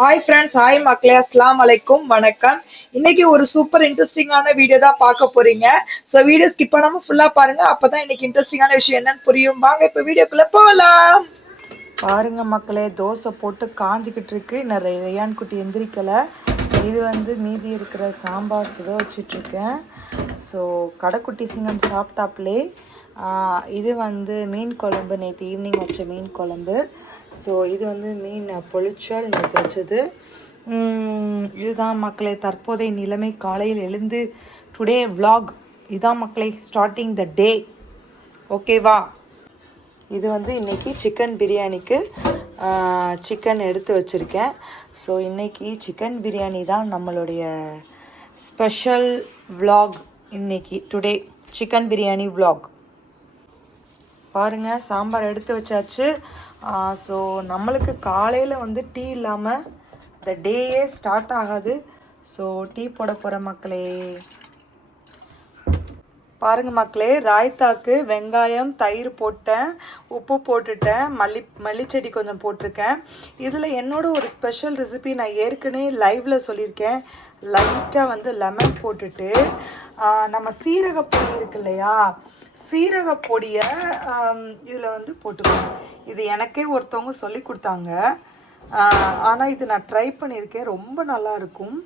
Hi friends, hi மக்களே, அஸ்ஸலாமு அலைக்கும், வணக்கம். இன்னைக்கு ஒரு சூப்பர் இன்ட்ரெஸ்டிங்கான வீடியோ தான் பார்க்க போறீங்க. ஸோ வீடியோ ஸ்கிப் பண்ணாம ஃபுல்லா பாருங்க, அப்பதான் இன்னைக்கு இன்ட்ரெஸ்டிங்கான விஷயம் என்னன்னு புரியும். வாங்க இப்போ வீடியோக்குள்ள போகலாம். பாருங்க மக்களே, தோசை போட்டு காஞ்சிக்கிட்டு இருக்கு. நான் ரேயான் குட்டி எந்திரிக்கலை. இது வந்து மீதி இருக்கிற சாம்பார் சுட வச்சிட்டு இருக்கேன். ஸோ கடைக்குட்டி சிங்கம் சாப்பிட்டாப்லே. இது வந்து மீன் குழம்பு, நேற்று ஈவினிங் வச்ச மீன் குழம்பு. ஸோ இது வந்து மீன் பொழிச்சல் நேற்று வச்சது. இதுதான் மக்களே தற்போதைய நிலைமை. காலையில் எழுந்து டுடே vlog இதான் மக்களே, ஸ்டார்டிங் த டே. ஓகேவா? இது வந்து இன்றைக்கி சிக்கன் பிரியாணிக்கு சிக்கன் எடுத்து வச்சுருக்கேன். ஸோ இன்றைக்கி சிக்கன் பிரியாணி தான் நம்மளுடைய ஸ்பெஷல் vlog. இன்றைக்கி டுடே சிக்கன் பிரியாணி vlog. பாருங்கள், சாம்பார் எடுத்து வச்சாச்சு. ஸோ நம்மளுக்கு காலையில் வந்து டீ இல்லாமல் இந்த டேயே ஸ்டார்ட் ஆகாது. ஸோ டீ போட போகிற மக்களே. பாருங்கள் மக்களே, ராய்த்தாக்கு வெங்காயம் தயிர் போட்டேன், உப்பு போட்டுட்டேன், மல்லிச்செடி கொஞ்சம் போட்டிருக்கேன். இதில் என்னோட ஒரு ஸ்பெஷல் ரெசிபி நான் ஏற்கனவே லைவில் சொல்லியிருக்கேன். லைட்டாக வந்து லெமன் போட்டுட்டு நம்ம சீரகப்பொடி இருக்கு இல்லையா, சீரகப்பொடியை இதில் வந்து போட்டுக்கணும். இது எனக்கே ஒருத்தவங்க சொல்லி கொடுத்தாங்க. ஆனால் இது நான் ட்ரை பண்ணியிருக்கேன், ரொம்ப நல்லாயிருக்கும்.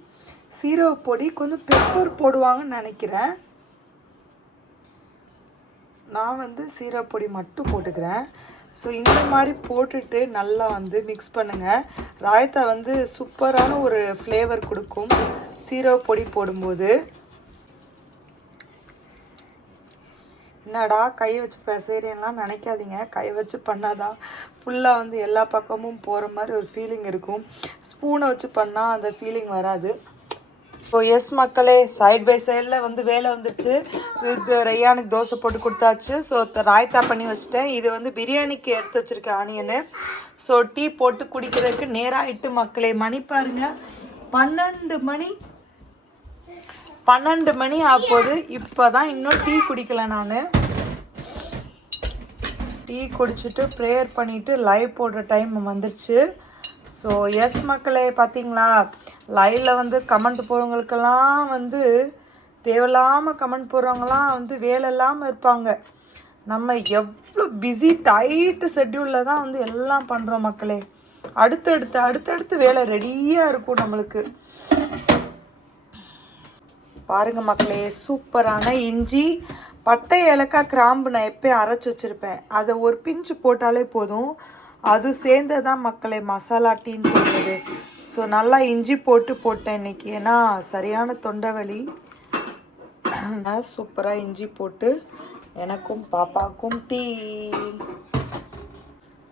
சீரகப்பொடி கொஞ்சம் பெப்பர் போடுவாங்கன்னு நினைக்கிறேன். நான் வந்து சீரகப்பொடி மட்டும் போட்டுக்கிறேன். ஸோ இந்த மாதிரி போட்டுட்டு நல்லா வந்து மிக்ஸ் பண்ணுங்கள். ராயத்தா வந்து சூப்பரான ஒரு ஃப்ளேவர் கொடுக்கும் சீரகப்பொடி போடும்போது. என்னடா கை வச்சு பேசுகிறேன்லாம் நினைக்காதீங்க. கை வச்சு பண்ணாதான் ஃபுல்லாக வந்து எல்லா பக்கமும் போகிற மாதிரி ஒரு ஃபீலிங் இருக்கும். ஸ்பூனை வச்சு பண்ணால் அந்த ஃபீலிங் வராது. ஸோ எஸ் மக்களே, சைட் பை சைடில் வந்து வேலை வந்துடுச்சு. இது ரேயானுக்கு தோசை போட்டு கொடுத்தாச்சு. ஸோ ராய்த்தா பண்ணி வச்சுட்டேன். இது வந்து பிரியாணிக்கு எடுத்து வச்சுருக்கேன் ஆனியனு. ஸோ டீ போட்டு குடிக்கிறதுக்கு நேராகிட்டு மக்களே. மணி பாருங்கள், 12 மணி ஆகுது. இப்போ தான் இன்னும் டீ குடிக்கலை. நான் டீ குடிச்சிட்டு ப்ரேயர் பண்ணிவிட்டு லைவ் போடுற டைம் வந்துருச்சு. ஸோ எஸ் மக்களே, பார்த்தீங்களா, லைவில் வந்து கமெண்ட் போடுறவங்களுக்கெல்லாம் வந்து தேவையில்லாமல் கமெண்ட் போடுறவங்களாம் வந்து வேலை இல்லாமல் இருப்பாங்க. நம்ம எவ்வளோ பிஸி டைட்டு ஷெட்யூலில் தான் வந்து எல்லாம் பண்ணுறோம் மக்களே. அடுத்தடுத்து வேலை ரெடியாக இருக்கும் நம்மளுக்கு. பாருங்கள் மக்களே, சூப்பரான இஞ்சி, பட்டை, ஏலக்காய், கிராம்பு நான் எப்போயும் அரைச்சி வச்சுருப்பேன். அதை ஒரு பிஞ்சு போட்டாலே போதும். அது சேர்ந்ததான் மக்களே மசாலா டீன்னு சொல்கிறது. ஸோ நல்லா இஞ்சி போட்டேன் இன்றைக்கி, ஏன்னா சரியான தொண்டை வலி. சூப்பராக இஞ்சி போட்டு எனக்கும் பாப்பாக்கும் டீ.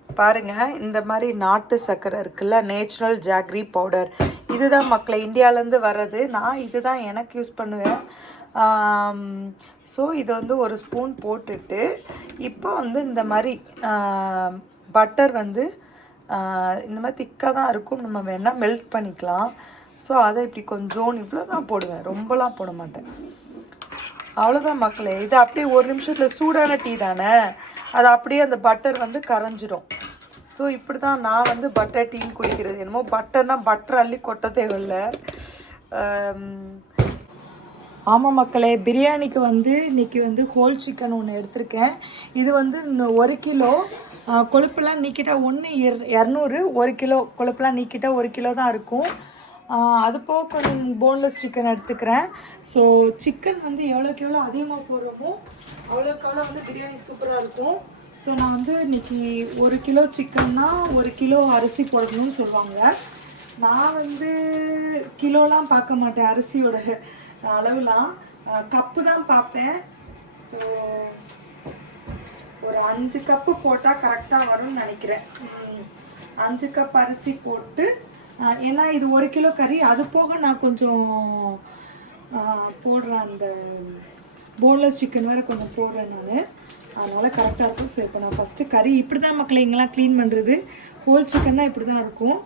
பாருங்கள், இந்த மாதிரி நாட்டு சர்க்கரை இருக்குல்ல, நேச்சுரல் ஜாக்ரி பவுடர், இதுதான் மக்களை இந்தியாவிலேருந்து வர்றது. நான் இதுதான் எனக்கு யூஸ் பண்ணுவேன். ஸோ இதை வந்து ஒரு ஸ்பூன் போட்டுட்டு இப்போ வந்து இந்த மாதிரி பட்டர் வந்து இந்த மாதிரி திக்காக தான் இருக்கும். நம்ம வேணால் மெல்ட் பண்ணிக்கலாம். ஸோ அதை இப்படி கொஞ்சம் இவ்வளோ தான் போடுவேன், ரொம்பலாம் போட மாட்டேன். அவ்வளோதான் மக்களே. இது அப்படியே ஒரு நிமிஷத்தில் சூடான டீ தானே, அது அப்படியே அந்த பட்டர் வந்து கரைஞ்சிடும். ஸோ இப்படி தான் நான் வந்து பட்டர் டீன்னு குடிக்கிறது. என்னமோ பட்டர்னால் பட்டர் அள்ளி கொட்ட தேவையில்லை. ஆமாம் மக்களே, பிரியாணிக்கு வந்து இன்றைக்கி வந்து ஹோல் சிக்கன் ஒன்று எடுத்திருக்கேன். இது வந்து 1 கிலோ. கொழுப்பெல்லாம் நீக்கிட்டால் 200, 1 கிலோ கொழுப்பெல்லாம் நீக்கிட்டால் 1 கிலோ தான் இருக்கும். அது போக கொஞ்சம் போன்லெஸ் சிக்கன் எடுத்துக்கிறேன். ஸோ சிக்கன் வந்து எவ்வளோக்கு எவ்வளோ அதிகமாக போடுறோமோ அவ்வளோக்கு எவ்வளோ வந்து பிரியாணி சூப்பராக இருக்கும். ஸோ நான் வந்து இன்றைக்கி 1 கிலோ சிக்கன்னா 1 கிலோ அரிசி போடணும்னு சொல்லுவாங்க. நான் வந்து கிலோலாம் பார்க்க மாட்டேன், அரிசியோட அளவுலாம் கப்பு தான் பார்ப்பேன். ஸோ ஒரு 5 கப்பு போட்டால் கரெக்டாக வரும்னு நினைக்கிறேன். 5 கப் அரிசி போட்டு, ஏன்னா இது 1 கிலோ கறி, அது போக நான் கொஞ்சம் போடுறேன், அந்த போன்லெஸ் சிக்கன் வேறு கொஞ்சம் போடுறேன் நான், அதனால் கரெக்டாக இருக்கும். ஸோ இப்போ நான் ஃபஸ்ட்டு கறி இப்படி தான் மக்களை இங்கெல்லாம் க்ளீன் பண்ணுறது. ஹோல் சிக்கன்னா இப்படி தான் இருக்கும்.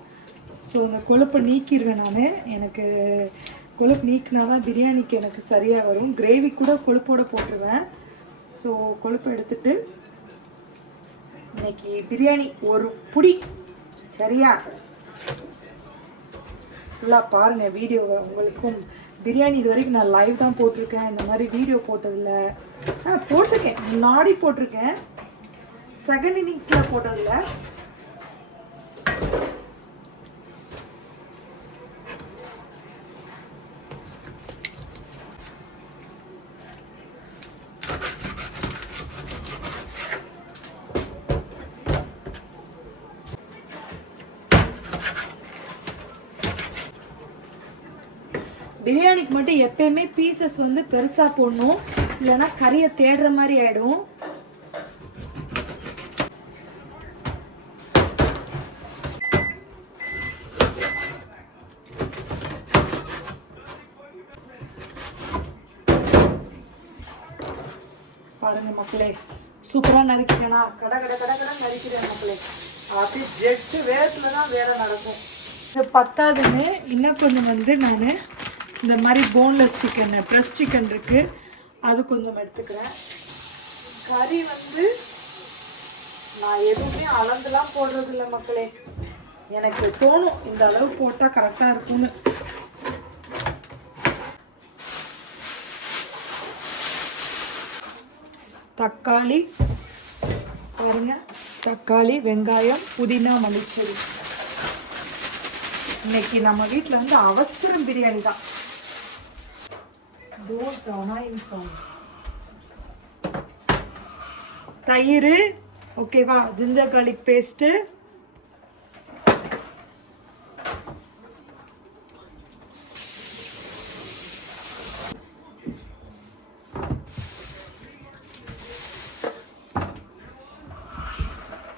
ஸோ இந்த கொழுப்பை நீக்கிடுவேன் நான். எனக்கு கொழுப்பு நீக்கினா தான் பிரியாணிக்கு எனக்கு சரியாக வரும். கிரேவி கூட கொழுப்போடு போட்டுருவேன். ஸோ கொழுப்பு எடுத்துட்டு இன்னைக்கு பிரியாணி ஒரு புடி சரியா. ஃபுல்லாக பாருங்கள் வீடியோவை. உங்களுக்கும் பிரியாணி இது வரைக்கும் நான் லைவ் தான் போட்டிருக்கேன், இந்த மாதிரி வீடியோ போட்டதில்லை. போட்டிருக்கேன், முன்னாடி போட்டிருக்கேன், செகண்ட் இன்னிங்ஸில் போட்டதில்லை. பிரியாணிக்கு மட்டும் எப்பயுமே பீசஸ் வந்து பெருசாக போடணும், இல்லைன்னா கறியை தேடுற மாதிரி ஆகிடும். பாருங்க மக்களே, சூப்பராக நறுக்கிறேனா, கட கட கட கட நறுக்கிறேன் மக்களே. அப்படி ஜெட்டு வேகத்தில் தான் வேலை நடக்கும். இது பத்தாதுன்னு இன்னும் கொஞ்சம் வந்து நான் இந்த மாதிரி போன்லெஸ் சிக்கன், ப்ரெஸ் சிக்கன் இருக்குது, அது கொஞ்சம் எடுத்துக்கிறேன். கறி வந்து நான் எதுவுமே அளந்துலாம் போடுறதில்ல மக்களே, எனக்கு தோணும் இந்த அளவு போட்டால் கரெக்டாக இருக்கும்னு. தக்காளி பாருங்க, தக்காளி, வெங்காயம், புதினா, மல்லிச்செடி. இன்னைக்கு நம்ம வீட்டில் வந்து அவசரம் பிரியாணி தான். தயிர் ஓகேவா, ஜிஞ்சர் கார்லிக் பேஸ்ட்டு,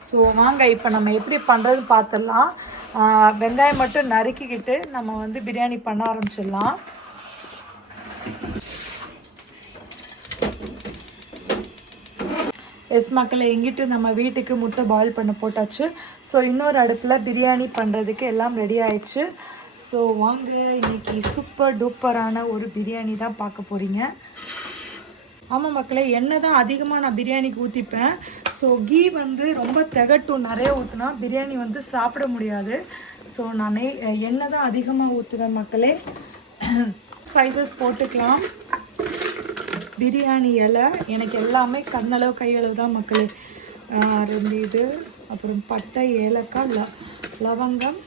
ஸோ வாங்க இப்போ நம்ம எப்படி பண்ணுறதுன்னு பார்த்துடலாம். வெங்காயம் மட்டும் நறுக்கிக்கிட்டு நம்ம வந்து பிரியாணி பண்ண ஆரம்பிச்சிடலாம். எஸ் மக்களே, எங்கிட்டு நம்ம வீட்டுக்கு முட்டை பாயில் பண்ண போட்டாச்சு. ஸோ இன்னொரு அடுப்பில் பிரியாணி பண்ணுறதுக்கு எல்லாம் ரெடி ஆயிடுச்சு. ஸோ வாங்க, இன்றைக்கி சூப்பர் டூப்பரான ஒரு பிரியாணி தான் பார்க்க போகிறீங்க. ஆமாம் மக்களே, எண்ணெய் தான் அதிகமாக நான் பிரியாணிக்கு ஊற்றிப்பேன். ஸோ கீ வந்து ரொம்ப திகட்டும், நிறைய ஊற்றினா பிரியாணி வந்து சாப்பிட முடியாது. ஸோ நான் எண்ணெய் தான் அதிகமாக ஊற்றுவேன் மக்களே. ஸ்பைசஸ் போட்டுக்கலாம். பிரியாணி இலை எனக்கு எல்லாமே கண்ணளவு கையளவு தான் மக்களே. 2 இது, அப்புறம் பட்டை, ஏலக்காய், லவங்கம்,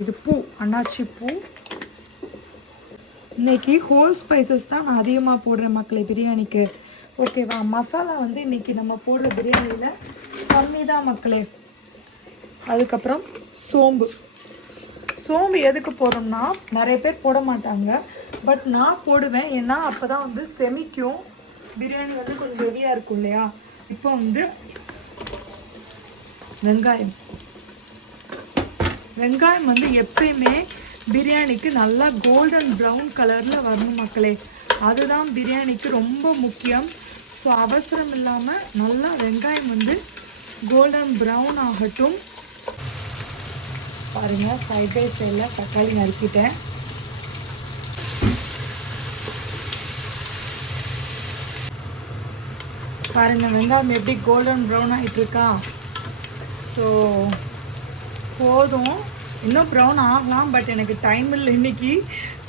இது பூ, அன்னாச்சி பூ. இன்றைக்கி ஹோல் ஸ்பைசஸ் தான் நான் அதிகமாக போடுறேன் மக்களே பிரியாணிக்கு. ஓகேவா, மசாலா வந்து இன்றைக்கி நம்ம போடுற பிரியாணியில் கம்மி தான் மக்களே. அதுக்கப்புறம் சோம்பு. சோம்பு எதுக்கு போடுறோம்னா, நிறைய பேர் போட மாட்டாங்க, பட் நான் போடுவேன். ஏன்னா அப்போ தான் வந்து செமிக்கும், பிரியாணி வந்து கொஞ்சம் ஹெவியாக இருக்கும் இல்லையா. இப்போ வந்து வெங்காயம் வந்து எப்பயுமே பிரியாணிக்கு நல்லா கோல்டன் ப்ரௌன் கலரில் வரணும் மக்களே. அதுதான் பிரியாணிக்கு ரொம்ப முக்கியம். ஸோ அவசரம் இல்லாமல் நல்லா வெங்காயம் வந்து கோல்டன் ப்ரௌன் ஆகட்டும். பாருங்கள், சைட் பை சைடில் தக்காளி நறுக்கிட்டேன். பாருங்கள் வெங்காயம் எப்படி கோல்டன் ப்ரௌன் ஆகிட்டுருக்கா. ஸோ போதும், இன்னும் ப்ரௌன் ஆகலாம், பட் எனக்கு டைம் இல்லை இன்றைக்கி.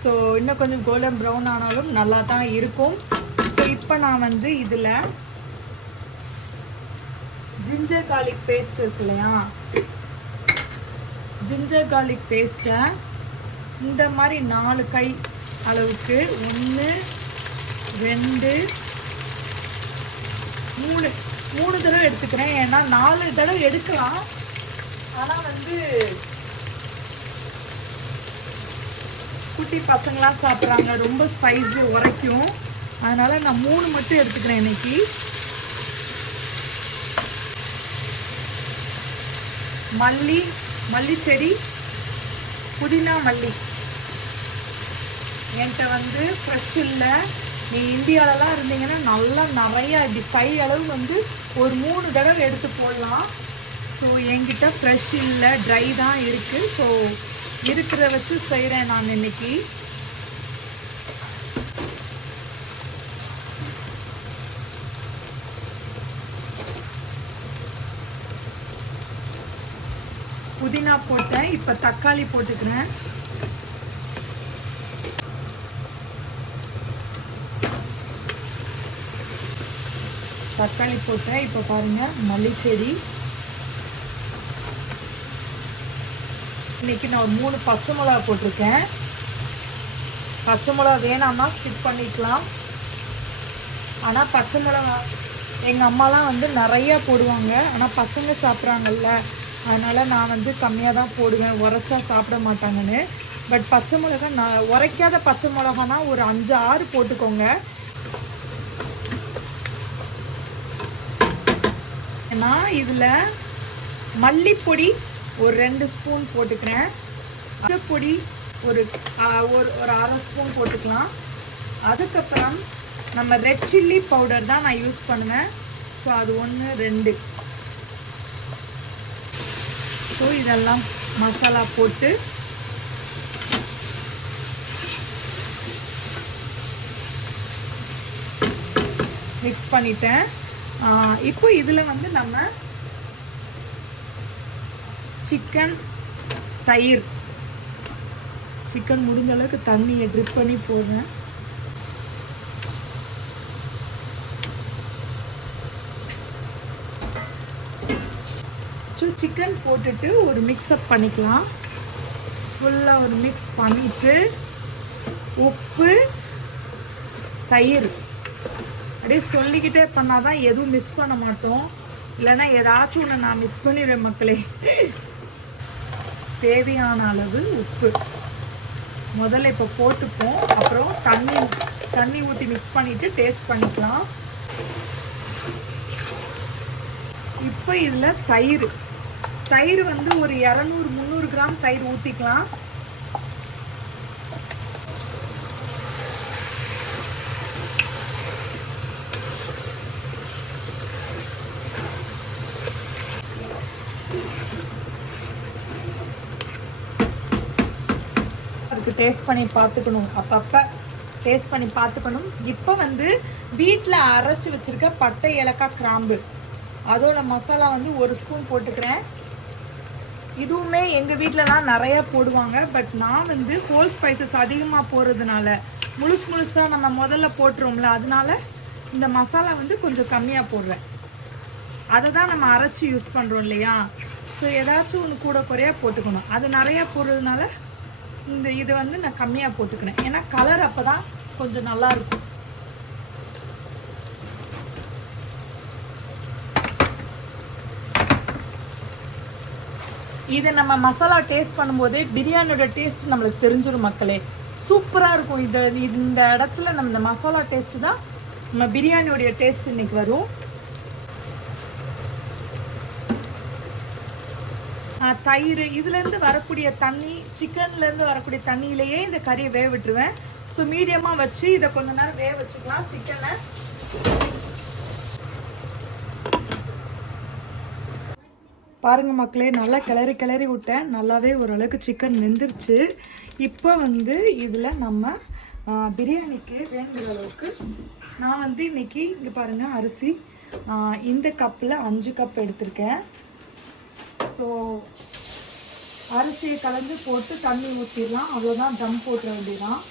ஸோ இன்னும் கொஞ்சம் கோல்டன் ப்ரௌன் ஆனாலும் நல்லா தான் இருக்கும். ஸோ இப்போ நான் வந்து இதில் ஜிஞ்சர் கார்லிக் பேஸ்ட் இருக்கு இல்லையா, ஜிஞ்சர் கார்லிக் பேஸ்ட்டை இந்த மாதிரி 4 கை அளவுக்கு 1 2 3 தடவை எடுத்துக்கிறேன். ஏன்னா 4 தடவை எடுக்கலாம், ஆனால் வந்து குட்டி பசங்களாம் சாப்பிட்றாங்க, ரொம்ப ஸ்பைஸு உரைக்கும். அதனால் நான் 3 மட்டும் எடுத்துக்கிறேன் இன்றைக்கி. மல்லிச்செடி, புதினா, மல்லி என்கிட்ட வந்து ஃப்ரெஷ் இல்லை. நீ இந்தியாவிலலாம் இருந்தீங்கன்னா நல்லா நிறையா இப்படி கை அளவு வந்து ஒரு 3 தடவை எடுத்து போடலாம். ஸோ என்கிட்ட ஃப்ரெஷ் இல்லை, ட்ரை தான் இருக்குது. ஸோ இருக்கிறத வச்சு செய்கிறேன் நான் இன்னைக்கு. புதினா போட்டேன். இப்போ தக்காளி போட்டுக்கிறேன். தக்காளி போட்டேன். இப்போ பாருங்கள் மல்லிச்செடி. இன்றைக்கி நான் 3 பச்சை மிளகா போட்டிருக்கேன். பச்சை மிளகா வேணாம்னா ஸ்கிப் பண்ணிக்கலாம். ஆனால் பச்சை மிளகா எங்கள் அம்மாலாம் வந்து நிறையா போடுவாங்க. ஆனால் பசங்க சாப்பிட்றாங்கல்ல, அதனால் நான் வந்து கம்மியாக தான் போடுவேன், உரைச்சா சாப்பிட மாட்டாங்கன்னு. பட் பச்சை மிளகா நான் உரைக்காத பச்சை மிளகானா ஒரு 5-6 போட்டுக்கோங்க. நான் இதில் மல்லிப்பொடி ஒரு 2 ஸ்பூன் போட்டுக்கிறேன். பொடி ஒரு 1/2 ஸ்பூன் போட்டுக்கலாம். அதுக்கப்புறம் நம்ம ரெட் சில்லி பவுடர் தான் நான் யூஸ் பண்ணுவேன். ஸோ அது 1 2. ஸோ இதெல்லாம் மசாலா போட்டு மிக்ஸ் பண்ணிட்டேன். இப்போ இதில் வந்து நம்ம சிக்கன், தயிர், சிக்கன் முடிஞ்ச அளவுக்கு தண்ணியை ட்ரிப் பண்ணி போடுறேன். சிக்கன் போட்டுட்டு ஒரு மிக்ஸ்அப் பண்ணிக்கலாம். ஃபுல்லாக ஒரு மிக்ஸ் பண்ணிவிட்டு உப்பு, தயிர் அப்படியே சொல்லிக்கிட்டே பண்ணால் தான் எதுவும் மிஸ் பண்ண மாட்டோம். இல்லைன்னா ஏதாச்சும் ஒன்று நான் மிஸ் பண்ணிடுவேன் மக்களே. தேவையான அளவு உப்பு முதல்ல இப்போ போட்டுப்போம். அப்புறம் தண்ணி ஊற்றி மிக்ஸ் பண்ணிவிட்டு டேஸ்ட் பண்ணிக்கலாம். இப்போ இதில் தயிர் வந்து ஒரு 200-300 கிராம் தயிர் ஊற்றிக்கலாம். அதுக்கு டேஸ்ட் பண்ணி பார்த்துக்கணும், அப்பப்போ டேஸ்ட் பண்ணி பார்த்துக்கணும். இப்போ வந்து வீட்டில் அரைச்சி வச்சுருக்க பட்டை, ஏலக்காய், கிராம்பு அதோட மசாலா வந்து 1 ஸ்பூன் போட்டுக்கிறேன். இதுவுமே எங்கள் வீட்டிலலாம் நிறையா போடுவாங்க. பட் நான் வந்து ஹோல் ஸ்பைசஸ் அதிகமாக போடுறதுனால முழுசாக நம்ம முதல்ல போட்டுருவோம்ல, அதனால இந்த மசாலா வந்து கொஞ்சம் கம்மியாக போடுறேன். அதை தான் நம்ம அரைச்சி யூஸ் பண்ணுறோம் இல்லையா. ஸோ ஏதாச்சும் ஒன்று கூட குறையாக போட்டுக்கணும். அது நிறையா போடுறதுனால இது வந்து நான் கம்மியாக போட்டுக்கிறேன். ஏன்னா கலர் அப்போ தான் கொஞ்சம் நல்லாயிருக்கும். இதை நம்ம மசாலா டேஸ்ட் பண்ணும்போதே பிரியாணியோட டேஸ்ட் நம்மளுக்கு தெரிஞ்சிடும் மக்களே. சூப்பராக இருக்கும். இந்த இடத்துல நம்ம இந்த மசாலா டேஸ்ட்டு தான் நம்ம பிரியாணியோடைய டேஸ்ட் இன்னைக்கு வரும். தயிர், இதுலேருந்து வரக்கூடிய தண்ணி, சிக்கன்லேருந்து வரக்கூடிய தண்ணியிலேயே இந்த கறியை வேக விட்டுருவேன். ஸோ மீடியமாக வச்சு இதை கொஞ்ச நேரம் வேக வச்சுக்கலாம். சிக்கனை பாருங்கள் மக்களே, நல்லா கிளறி விட்டேன். நல்லாவே ஓரளவுக்கு சிக்கன் வெந்துருச்சு. இப்போ வந்து இதில் நம்ம பிரியாணிக்கு வேணுங்கிற அளவுக்கு நான் வந்து இன்றைக்கி இங்கே பாருங்கள் அரிசி இந்த கப்பில் 5 கப் எடுத்திருக்கேன். ஸோ அரிசியை கலந்து போட்டு தண்ணி ஊற்றிடலாம். அவ்வளோதான், தம் போட்டுற வேண்டியதான்.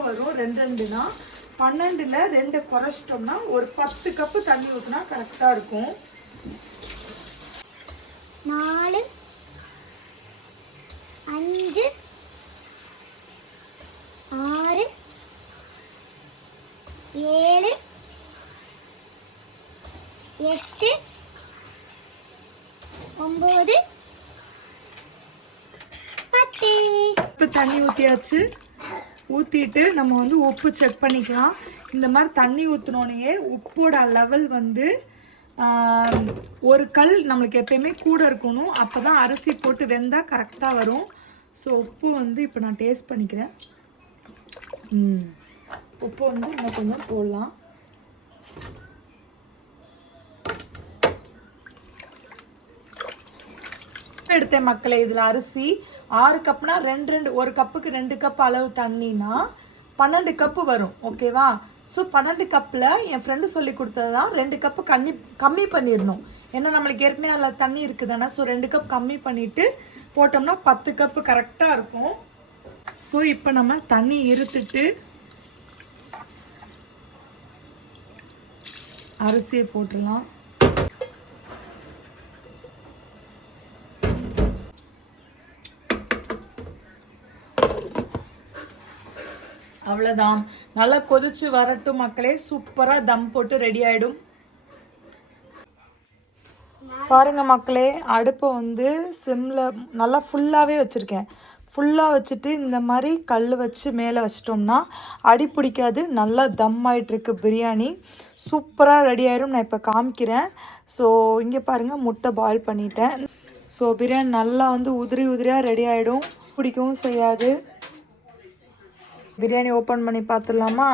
வரும் 2 தான். 12ல் 2 குறைச்சிட்டோம்னா ஒரு 10 கப்பு தண்ணி ஊற்றினா கரெக்டாக இருக்கும். 4 5 6 7 8 9 10. இப்போ தண்ணி ஊற்றியாச்சு. ஊற்றிட்டு நம்ம வந்து உப்பு செக் பண்ணிக்கலாம். இந்த மாதிரி தண்ணி ஊற்றினோடனே உப்போட லெவல் வந்து ஒரு கல் நம்மளுக்கு எப்பயுமே கூட இருக்கணும். அப்போ தான் அரிசி போட்டு வெந்தால் கரெக்டாக வரும். ஸோ உப்பு வந்து இப்போ நான் டேஸ்ட் பண்ணிக்கிறேன். உப்பு வந்து இன்னும் கொஞ்சம் போடலாம். எடுத்தேன் மக்களே. இதில் அரிசி 6 கப்னா 1 கப்புக்கு 2 கப் அளவு தண்ணினா 12 கப்பு வரும். ஓகேவா? ஸோ 12 கப்பில் என் ஃப்ரெண்டு சொல்லி கொடுத்தது தான் 2 கப்பு கம்மி பண்ணிடணும். ஏன்னா நம்மளுக்கு ஏற்கனவே அதில் தண்ணி இருக்குது தானே. ஸோ 2 கப் கம்மி பண்ணிவிட்டு போட்டோம்னா 10 கப்பு கரெக்டாக இருக்கும். ஸோ இப்போ நம்ம தண்ணி இருத்துட்டு அரிசியை போட்டுடலாம். அவ்வளோதான், நல்லா கொதிச்சு வரட்டும் மக்களே. சூப்பராக தம் போட்டு ரெடி ஆகிடும். பாருங்க மக்களே, அடுப்பை வந்து சிம்மில் நல்லா ஃபுல்லாகவே வச்சுருக்கேன். ஃபுல்லாக வச்சுட்டு இந்த மாதிரி கல் வச்சு மேலே வச்சிட்டோம்னா அடி பிடிக்காது. நல்லா தம் ஆகிட்டுருக்கு பிரியாணி. சூப்பராக ரெடி ஆயிடும். நான் இப்போ காமிக்கிறேன். ஸோ இங்கே பாருங்கள், முட்டை பாயில் பண்ணிட்டேன். ஸோ பிரியாணி நல்லா வந்து உதிரி உதிரியாக ரெடி ஆகிடும். பிடிக்கவும் செய்யாது. பிரியாணி ஓப்பன் பண்ணி பார்த்துடலாமா?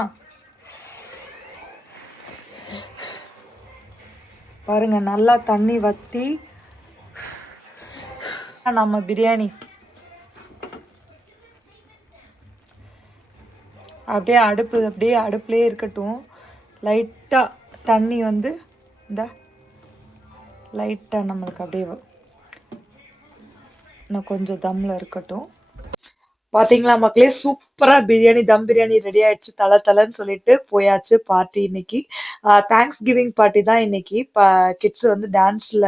பாருங்க, நல்லா தண்ணி வற்றி நம்ம பிரியாணி அப்படியே அடுப்புலேயே இருக்கட்டும். லைட்டாக தண்ணி வந்து இந்த லைட்டாக நம்மளுக்கு அப்படியே இன்னும் கொஞ்சம் தம்மில் இருக்கட்டும். பாத்தீங்களா மக்களே, சூப்பரா பிரியாணி, தம் பிரியாணி ரெடி ஆயிடுச்சு. தலன்னு சொல்லிட்டு போயாச்சு பார்ட்டி. இன்னைக்கு தேங்க்ஸ் கிவிங் பார்ட்டி தான் இன்னைக்கு. கிட்ஸ் வந்து டான்ஸ்ல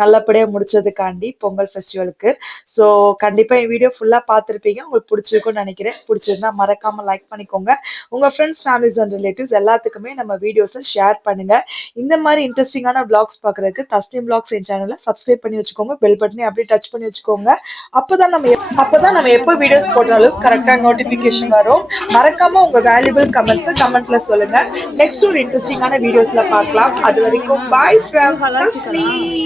நல்லபடியா முடிச்சதுக்காண்டி பொங்கல் ஃபெஸ்டிவலுக்கு. ஸோ கண்டிப்பா என் வீடியோ ஃபுல்லா பார்த்துருப்பீங்க. உங்களுக்கு பிடிச்சிருக்கும்னு நினைக்கிறேன். பிடிச்சிருந்தா மறக்காம லைக் பண்ணிக்கோங்க. உங்க ஃப்ரெண்ட்ஸ், ஃபேமிலிஸ் அண்ட் ரிலேட்டிவ்ஸ் எல்லாத்துக்குமே நம்ம வீடியோஸை ஷேர் பண்ணுங்க. இந்த மாதிரி இன்ட்ரெஸ்டிங்கான vlogs பார்க்கறதுக்கு தஸ்னீம் vlogs என் சேனலை சப்ஸ்கிரைப் பண்ணி வச்சுக்கோங்க. பெல் பட்டனை அப்படியே டச் பண்ணி வச்சுக்கோங்க. அப்பதான் நம்ம எப்போ வீடியோஸ் போட்டாலும் கரெக்டா நோட்டிபிகேஷன் வரும். மறக்காம உங்க வேல்யூபிள் கமெண்ட்ல சொல்லுங்க. நெக்ஸ்ட் ஒரு இன்ட்ரெஸ்டிங்கான வீடியோஸ்ல பார்க்கலாம். அது வரைக்கும் பாய் ஃப்ரம் தஸ்னீம்.